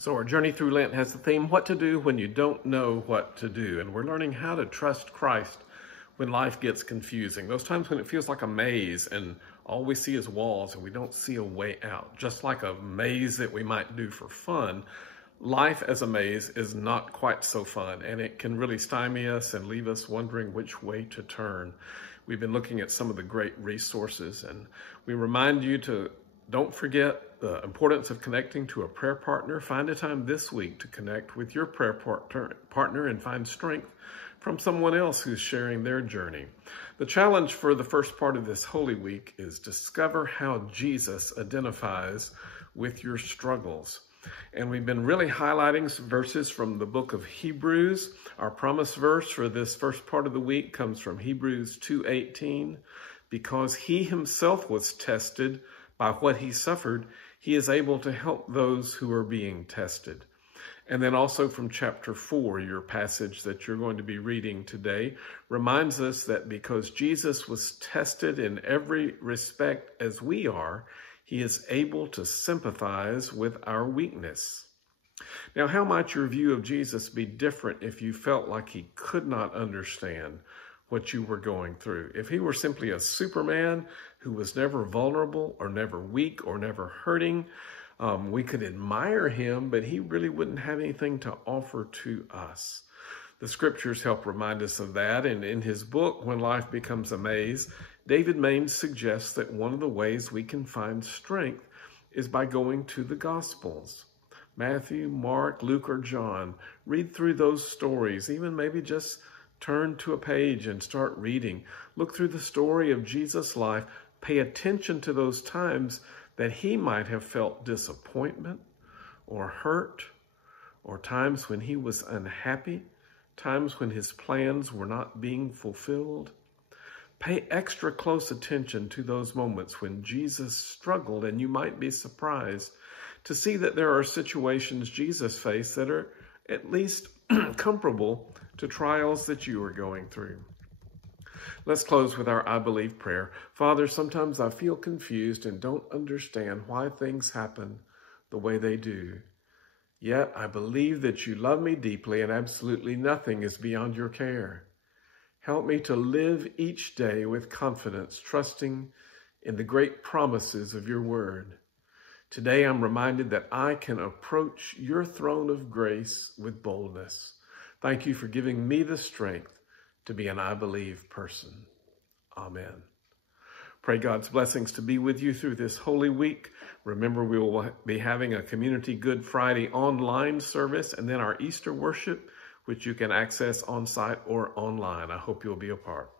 So our journey through Lent has the theme, what to do when you don't know what to do. And we're learning how to trust Christ when life gets confusing. Those times when it feels like a maze and all we see is walls and we don't see a way out. Just like a maze that we might do for fun, life as a maze is not quite so fun, and it can really stymie us and leave us wondering which way to turn. We've been looking at some of the great resources, and we remind you to don't forget the importance of connecting to a prayer partner. Find a time this week to connect with your prayer partner and find strength from someone else who's sharing their journey. The challenge for the first part of this Holy Week is discover how Jesus identifies with your struggles. And we've been really highlighting some verses from the book of Hebrews. Our promise verse for this first part of the week comes from Hebrews 2:18. Because he himself was tested by what he suffered, he is able to help those who are being tested. And then also from chapter 4, your passage that you're going to be reading today, reminds us that because Jesus was tested in every respect as we are, he is able to sympathize with our weakness. Now, how might your view of Jesus be different if you felt like he could not understand what you were going through? If he were simply a Superman who was never vulnerable or never weak or never hurting, we could admire him, but he really wouldn't have anything to offer to us. The scriptures help remind us of that. And in his book, When Life Becomes a Maze, David Maines suggests that one of the ways we can find strength is by going to the Gospels. Matthew, Mark, Luke, or John. Read through those stories, even maybe just turn to a page and start reading. Look through the story of Jesus' life. Pay attention to those times that he might have felt disappointment or hurt, or times when he was unhappy, times when his plans were not being fulfilled. Pay extra close attention to those moments when Jesus struggled, and you might be surprised to see that there are situations Jesus faced that are at least comparable to trials that you are going through. Let's close with our I believe prayer. Father, sometimes I feel confused and don't understand why things happen the way they do. Yet I believe that you love me deeply and absolutely nothing is beyond your care. Help me to live each day with confidence, trusting in the great promises of your word. Today I'm reminded that I can approach your throne of grace with boldness. Thank you for giving me the strength to be an I believe person. Amen. Pray God's blessings to be with you through this Holy Week. Remember, we will be having a Community Good Friday online service and then our Easter worship, which you can access on site or online. I hope you'll be a part.